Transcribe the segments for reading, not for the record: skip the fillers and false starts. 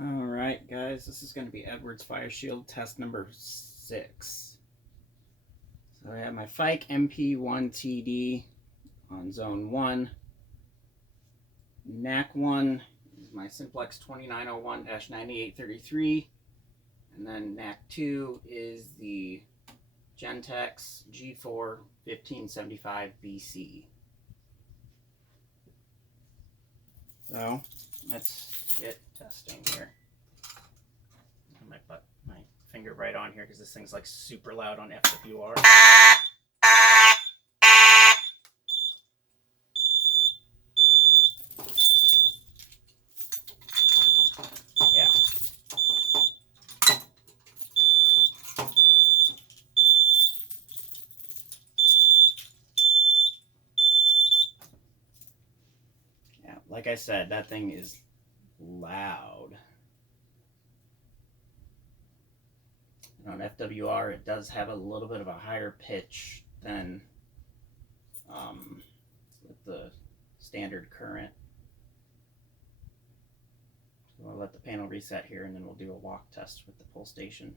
Alright guys, this is going to be Edwards FireShield test number 6. So I have my Fike MP1TD on zone 1. NAC 1 is my Simplex 2901-9833. And then NAC 2 is the Gentex G4 1575BC. So let's get testing here. My finger right on here because this thing's like super loud on FWR. Yeah. Yeah, like I said, that thing is loud. On FWR, it does have a little bit of a higher pitch than with the standard current. So I'll let the panel reset here, and then we'll do a walk test with the pull station.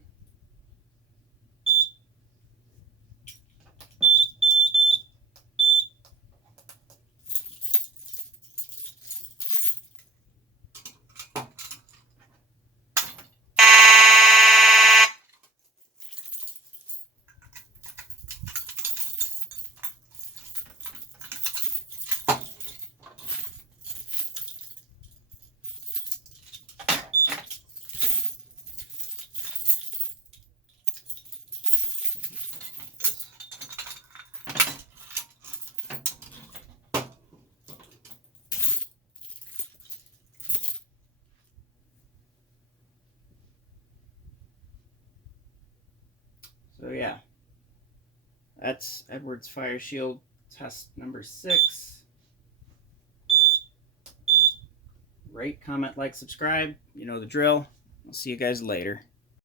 So yeah, that's Edwards FireShield test number 6. Rate, comment, like, subscribe. You know the drill. I'll see you guys later.